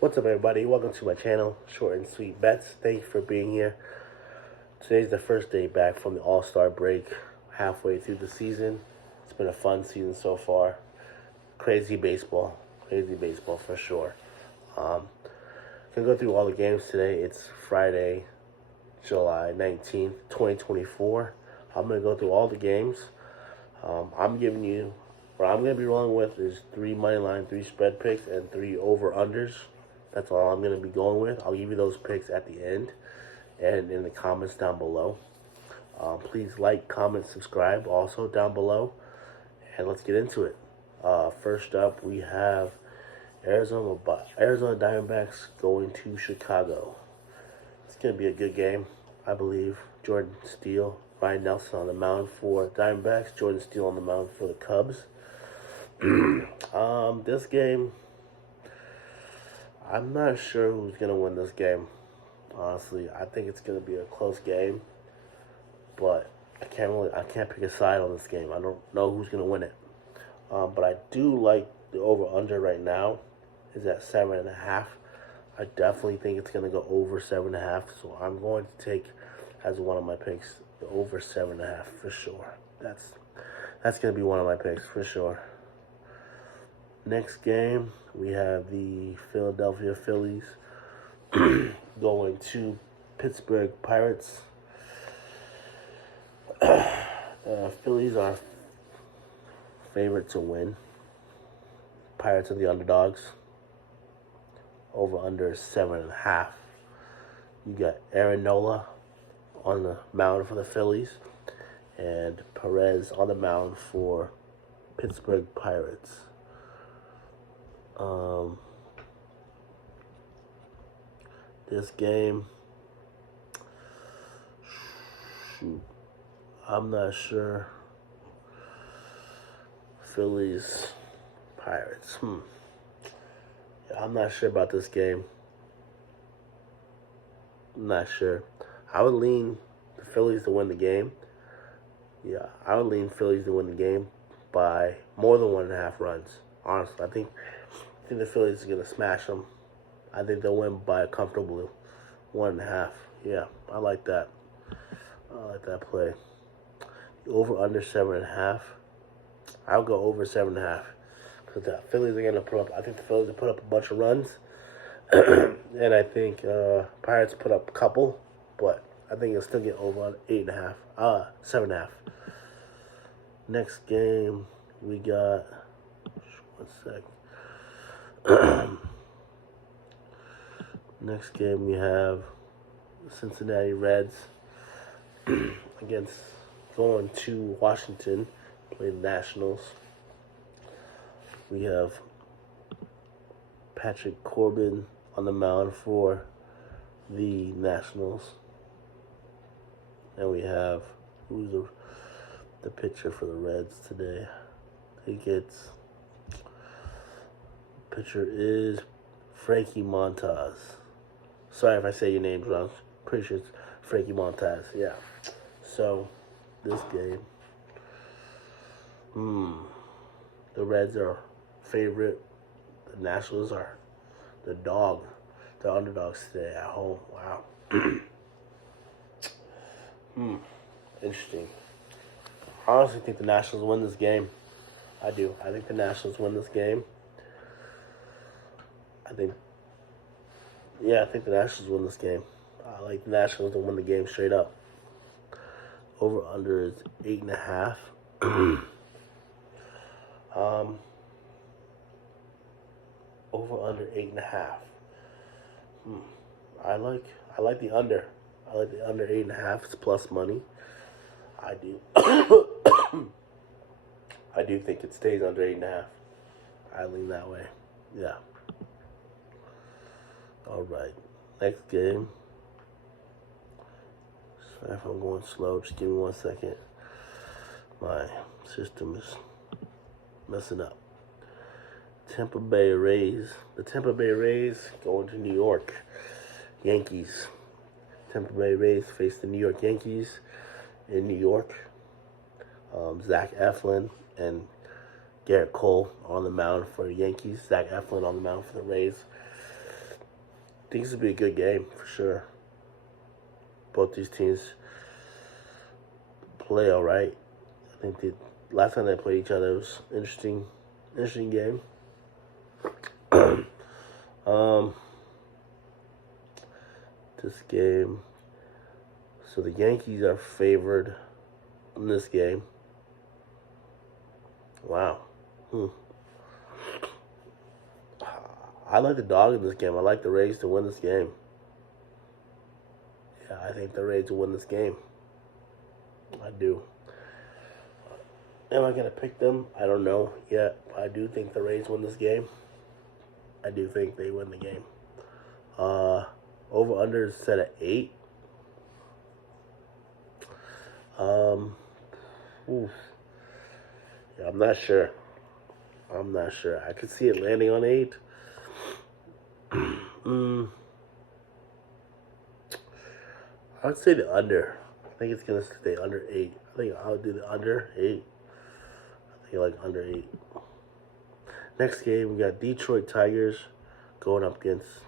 What's up, everybody? Welcome to my channel, Short and Sweet Bets. Thank you for being here. Today's the first day back from the All-Star break, halfway through the season. It's been a fun season so far. Crazy baseball for sure. Gonna go through all the games today. It's Friday, July 19th, 2024. I'm gonna go through all the games. I'm giving you, what I'm gonna be rolling with is 3 money line, 3 spread picks, and 3 over-unders. That's all I'm going to be going with. I'll give you those picks at the end and in the comments down below. Please like, comment, subscribe also down below. And let's get into it. First up, we have Arizona Diamondbacks going to Chicago. It's going to be a good game, I believe. Jordan Steele, Ryan Nelson on the mound for Diamondbacks. Jordan Steele on the mound for the Cubs. This game, I'm not sure who's going to win this game. Honestly, I think it's going to be a close game, but I can't pick a side on this game. I don't know who's going to win it. But I do like the over-under right now is at 7.5. I definitely think it's going to go over 7.5, so I'm going to take as one of my picks the over 7.5 for sure. That's going to be one of my picks for sure. Next game, we have the Philadelphia Phillies going to Pittsburgh Pirates. Phillies are favorite to win. Pirates are the underdogs. Over under 7.5. You got Aaron Nola on the mound for the Phillies and Perez on the mound for Pittsburgh Pirates. This game, I'm not sure. Phillies, Pirates. Yeah, I'm not sure about this game. I'm not sure. I would lean the Phillies to win the game. Yeah, I would lean Phillies to win the game by more than 1.5 runs. Honestly, I think the Phillies are going to smash them. I think they'll win by a comfortable 1.5. Yeah, I like that. I like that play. Over under 7.5. I'll go over 7.5 because the Phillies are going to put up. I think the Phillies will put up a bunch of runs, and I think Pirates put up a couple, but I think it'll still get over on 8.5. 7.5. Next game we got. 1 sec. Next game we have Cincinnati Reds against going to Washington, play the Nationals. We have Patrick Corbin on the mound for the Nationals. And we have, who's the pitcher for the Reds today? I think pitcher is Frankie Montas. Sorry if I say your name wrong. Pretty sure it's Frankie Montas. Yeah. So, this game, the Reds are favorite. The Nationals are the underdogs today at home. Wow. Interesting. I honestly think the Nationals win this game. I do. I think the Nationals win this game. I think the Nationals win this game. I like the Nationals to win the game straight up. Over under is 8.5. Over under 8.5. I like the under. I like the under 8.5. It's plus money. I do. I do think it stays under 8.5. I lean that way. Yeah. All right. Next game. Sorry if I'm going slow. Just give me 1 second. My system is messing up. Tampa Bay Rays. The Tampa Bay Rays going to New York. Yankees. Tampa Bay Rays face the New York Yankees in New York. Zach Eflin and Garrett Cole on the mound for the Yankees. Zach Eflin on the mound for the Rays. think this will be a good game for sure. Both these teams play all right. I think the last time they played each other was interesting game. This game. So the Yankees are favored in this game. Wow. I like the dog in this game. I like the Rays to win this game. Yeah, I think the Rays will win this game. I do. Am I going to pick them? I don't know yet. I do think the Rays win this game. I do think they win the game. Over-under is set at 8. Yeah, I'm not sure. I could see it landing on 8. I would say the under. I think it's going to stay under 8. I think I'll do the under 8. I think I like under 8. Next game, we got Detroit Tigers going up against,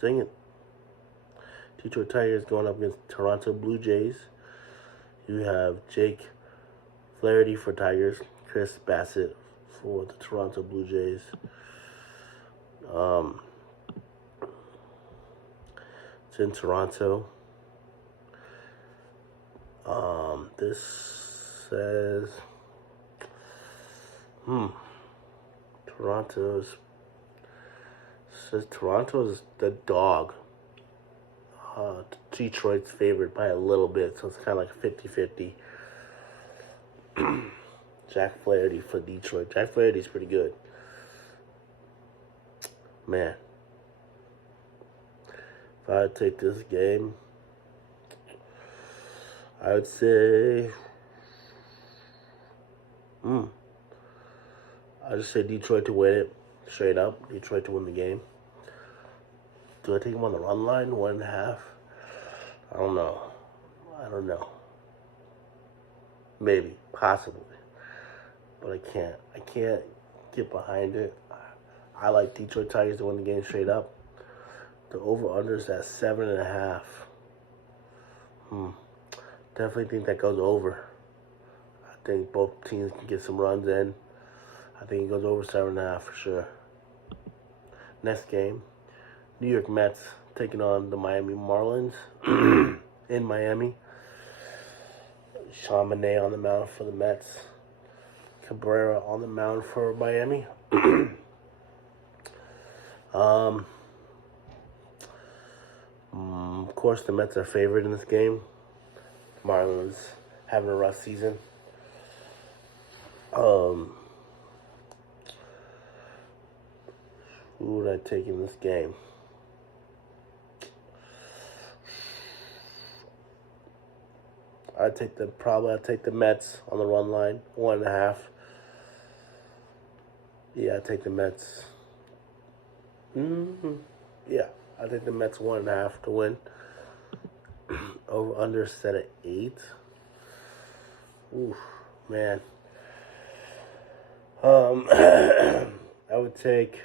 Detroit Tigers going up against Toronto Blue Jays. You have Jake Flaherty for Tigers, Chris Bassett for the Toronto Blue Jays. It's in Toronto. This says Toronto's the dog. Detroit's favored by a little bit, so it's kind of like 50-50. Jack Flaherty for Detroit. Jack Flaherty's pretty good. Man. If I would take this game, I would say, I'd just say Detroit to win it, straight up. Detroit to win the game. Do I take them on the run line, 1.5? I don't know. Maybe, possibly. But I can't get behind it. I like Detroit Tigers to win the game straight up. The over-under is at 7.5. Definitely think that goes over. I think both teams can get some runs in. I think it goes over 7.5 for sure. Next game, New York Mets taking on the Miami Marlins in Miami. Sean Manaea on the mound for the Mets. Cabrera on the mound for Miami. Of course, the Mets are favored in this game. Marlins having a rough season. Who would I take in this game? I'd take the Mets on the run line, 1.5. Yeah, I'd take the Mets. Yeah, I think the Mets 1.5 to win. Over under set at 8. Oof, man. I would take.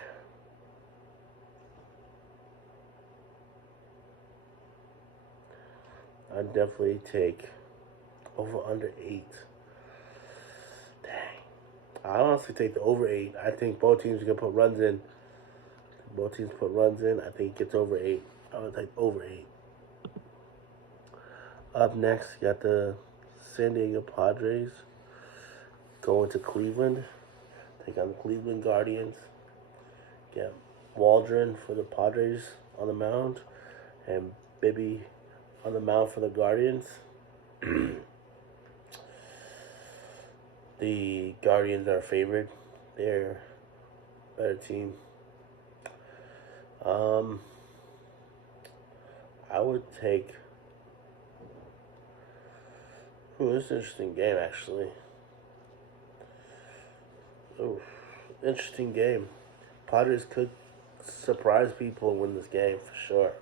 I'd definitely take over under 8. Dang. I honestly take the over 8. I think both teams are gonna put runs in. Both teams put runs in. I think it gets over 8. I would take over 8. Up next, you got the San Diego Padres going to Cleveland. Take on the Cleveland Guardians. Get Waldron for the Padres on the mound, and Bibby on the mound for the Guardians. The Guardians are favored. They're a better team. I would take. This is an interesting game, actually. Interesting game. Padres could surprise people and win this game for sure.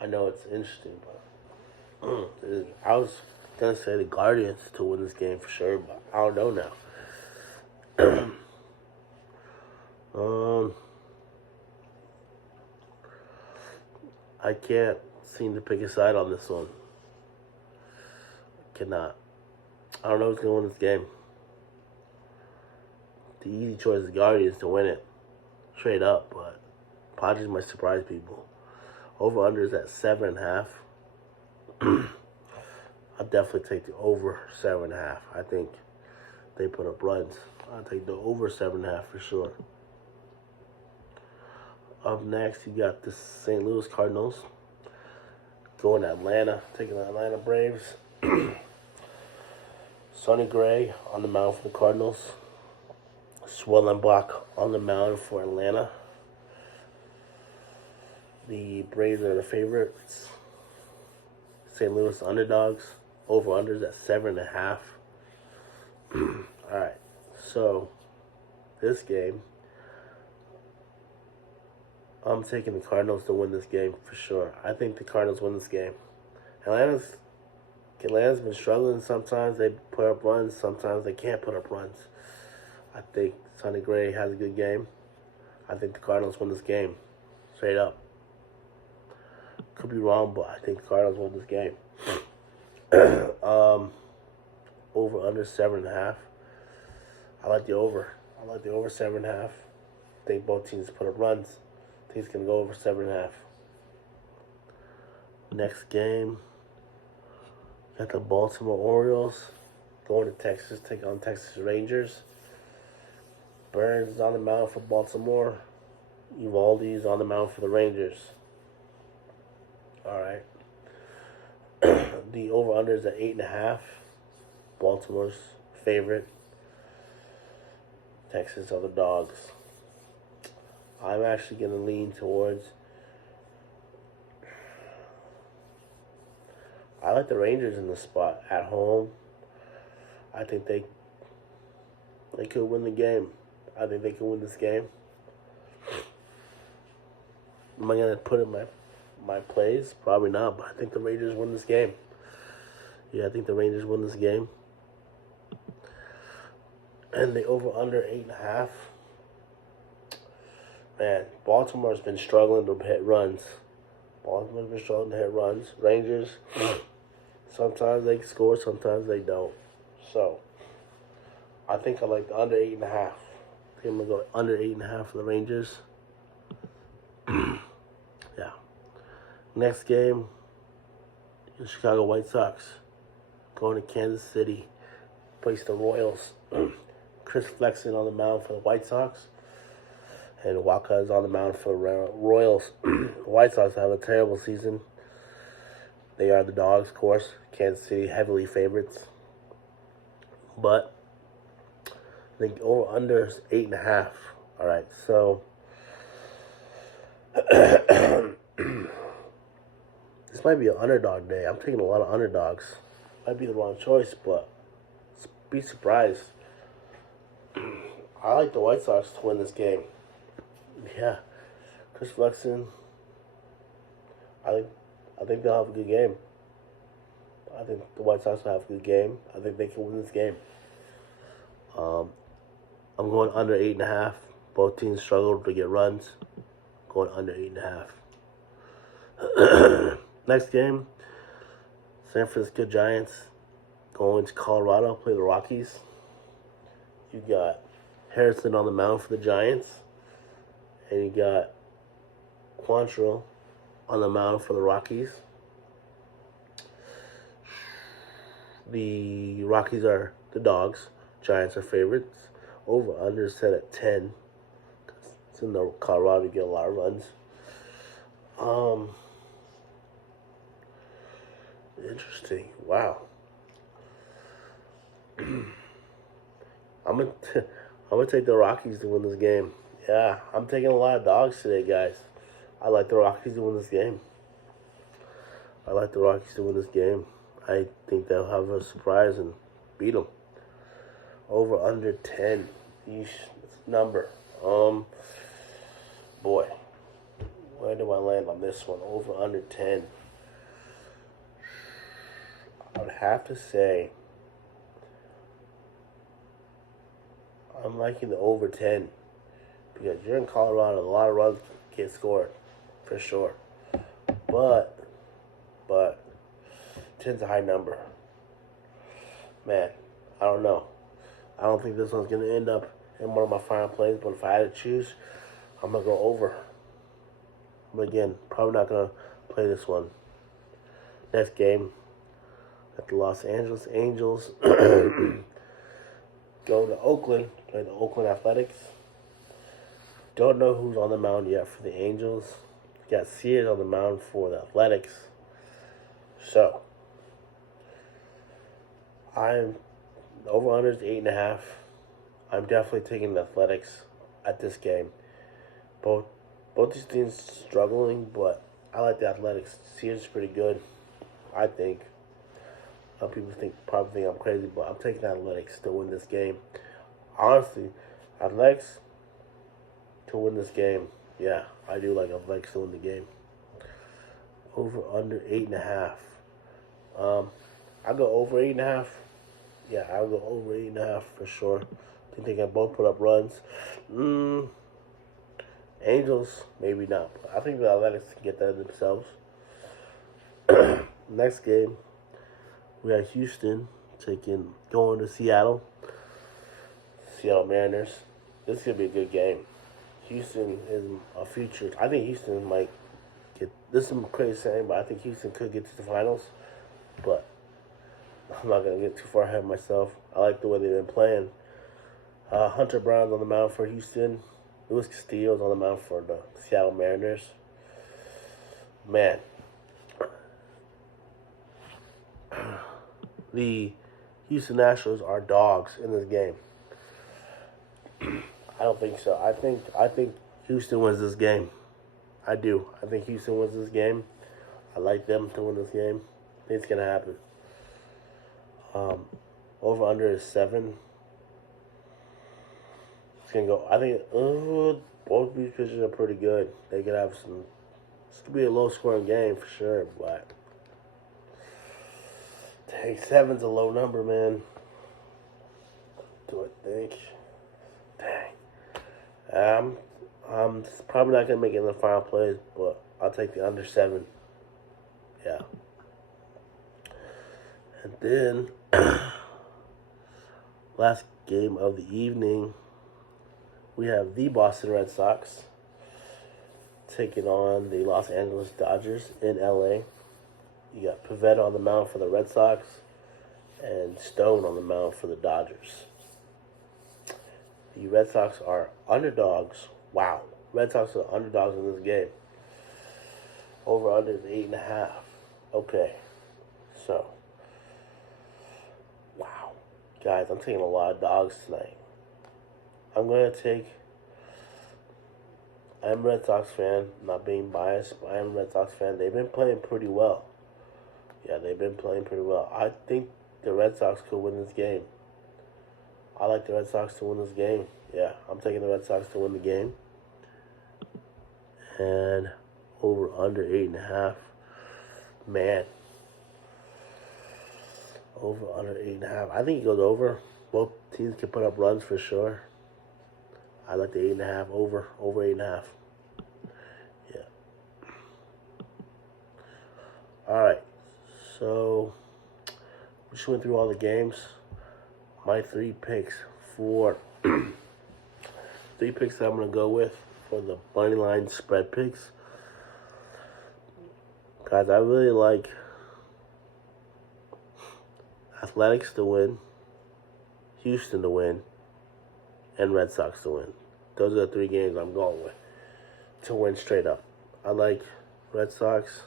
I know it's interesting, but I was gonna say the Guardians to win this game for sure, but I don't know now. I can't seem to pick a side on this one. Cannot. I don't know who's going to win this game. The easy choice is Guardians to win it. Straight up, but Padres might surprise people. Over-under is at 7.5. I'll definitely take the over 7.5. I think they put up runs. I'll take the over 7.5 for sure. Up next, you got the St. Louis Cardinals going to Atlanta, taking the Atlanta Braves. Sonny Gray on the mound for the Cardinals. Swellenbach on the mound for Atlanta. The Braves are the favorites. St. Louis underdogs. Over-unders at 7.5. Alright, so this game, I'm taking the Cardinals to win this game for sure. I think the Cardinals win this game. Atlanta's been struggling. Sometimes they put up runs. Sometimes they can't put up runs. I think Sonny Gray has a good game. I think the Cardinals win this game. Straight up. Could be wrong, but I think the Cardinals win this game. Over under 7.5. I like the over. I like the over 7.5. I think both teams put up runs. I think it's gonna go over 7.5. Next game, got the Baltimore Orioles going to Texas, take on Texas Rangers. Burns is on the mound for Baltimore. Eovaldi is on the mound for the Rangers. All right. The over-under is at 8.5. Baltimore's favorite. Texas are the dogs. I'm actually going to lean towards... I like the Rangers in the spot at home. I think they could win the game. I think they can win this game. Am I going to put in my plays? Probably not, but I think the Rangers win this game. Yeah, I think the Rangers win this game. And the over-under 8.5. Man, Baltimore's been struggling to hit runs. Rangers, sometimes they score, sometimes they don't. So, I think I like the under 8.5. I think I'm going to go under 8.5 for the Rangers. Yeah. Next game, the Chicago White Sox going to Kansas City, place the Royals. Chris Flexen on the mound for the White Sox, and Waka is on the mound for the Royals. The White Sox have a terrible season. They are the dogs, of course. Kansas City heavily favorites, but I think over under is 8.5. All right, so this might be an underdog day. I'm taking a lot of underdogs. Might be the wrong choice, but be surprised. I like the White Sox to win this game. Yeah, Chris Flexen. I think they'll have a good game. I think the White Sox will have a good game. I think they can win this game. I'm going under 8.5. Both teams struggle to get runs. Going under 8.5. Next game, San Francisco Giants going to Colorado, play the Rockies. You got Harrison on the mound for the Giants, and you got Quantrill on the mound for the Rockies. The Rockies are the dogs. Giants are favorites. Over under set at 10. It's in the Colorado, you get a lot of runs. Interesting. Wow. I'm gonna take the Rockies to win this game. Yeah, I'm taking a lot of dogs today, guys. I like the Rockies to win this game. I think they'll have a surprise and beat them. Over under 10. Eesh, number. Boy, where do I land on this one? Over under 10. I would have to say I'm liking the over 10 because you're in Colorado. A lot of runs get scored for sure. but 10's a high number. Man, I don't know. I don't think this one's gonna end up in one of my final plays, but if I had to choose, I'm gonna go over. But again, probably not gonna play this one. Next game, at the Los Angeles Angels go to Oakland, play the Oakland Athletics. Don't know who's on the mound yet for the Angels. Got Sears on the mound for the Athletics. So, I'm over under is 8.5. I'm definitely taking the Athletics at this game. Both these teams struggling, but I like the Athletics. Sears is pretty good, I think. Some people probably think I'm crazy, but I'm taking the Athletics to win this game. Honestly, Athletics to win this game. Yeah, I do like Athletics to win the game. Over under 8.5. I'll go over 8.5. Yeah, I'll go over 8.5 for sure. I think they can both put up runs. Angels, maybe not. I think the Athletics can get that themselves. Next game, we got Houston going to Seattle. Seattle Mariners. This is gonna be a good game. Houston is a future. I think Houston might get. This is crazy saying, but I think Houston could get to the finals. But I'm not gonna get too far ahead of myself. I like the way they've been playing. Hunter Brown's on the mound for Houston. Luis Castillo's on the mound for the Seattle Mariners. Man, the Houston Astros are dogs in this game. I don't think so. I think Houston wins this game. I do. I think Houston wins this game. I like them to win this game. I think it's gonna happen. Over under is 7. It's gonna go. I think both these pitchers are pretty good. They could have some. This could be a low scoring game for sure, but dang, 7's a low number, man. Do I think? Dang. I'm probably not gonna make it in the final plays, but I'll take the under 7. Yeah. And then last game of the evening, we have the Boston Red Sox taking on the Los Angeles Dodgers in LA. You got Pivetta on the mound for the Red Sox and Stone on the mound for the Dodgers. The Red Sox are underdogs. Wow. Red Sox are underdogs in this game. Over under is 8.5. Okay. So, wow. Guys, I'm taking a lot of dogs tonight. I'm a Red Sox fan, not being biased, but I am a Red Sox fan. They've been playing pretty well. Yeah, they've been playing pretty well. I think the Red Sox could win this game. I like the Red Sox to win this game. Yeah, I'm taking the Red Sox to win the game. And over under 8.5. Man. Over under 8.5. I think it goes over. Both teams can put up runs for sure. I like the 8.5 over 8.5. Yeah. Alright. So we just went through all the games. My 3 picks that I'm gonna go with for the money line spread picks. Guys, I really like Athletics to win, Houston to win, and Red Sox to win. Those are the 3 games I'm going with to win straight up. I like Red Sox,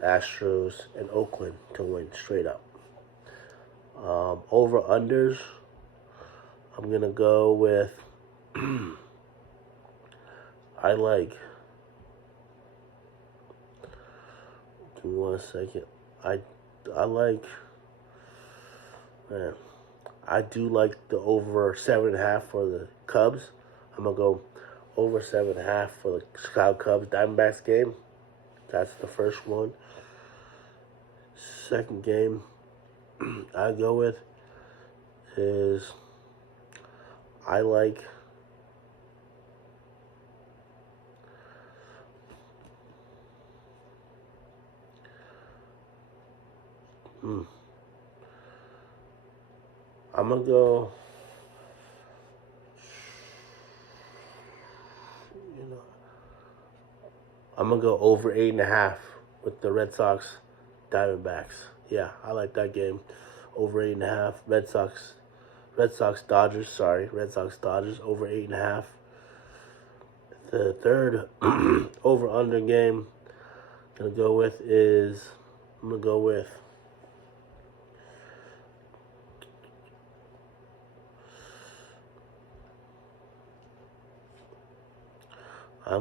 Astros, and Oakland to win straight up. Over unders, I'm gonna go with I like. Give me 1 second. I like. Man, I do like the over 7.5 for the Cubs. I'm gonna go over 7.5 for the Chicago Cubs Diamondbacks game. That's the first one. Second game I go with is I like I'm gonna go. I'm gonna go over 8.5 with the Red Sox Diamondbacks. Yeah, I like that game. Over 8.5. Red Sox Dodgers. Sorry, Red Sox Dodgers over 8.5. The third over under game I'm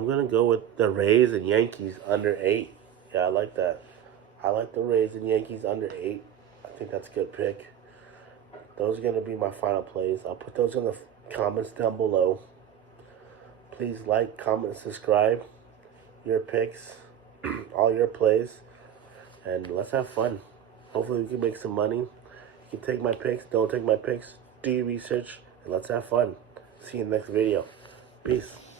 gonna go with the Rays and Yankees under 8. Yeah, I like that. I like the Rays and Yankees under 8. I think that's a good pick. Those are going to be my final plays. I'll put those in the comments down below. Please like, comment, subscribe. Your picks, all your plays, and let's have fun. Hopefully we can make some money. You can take my picks, don't take my picks. Do your research, and let's have fun. See you in the next video. Peace.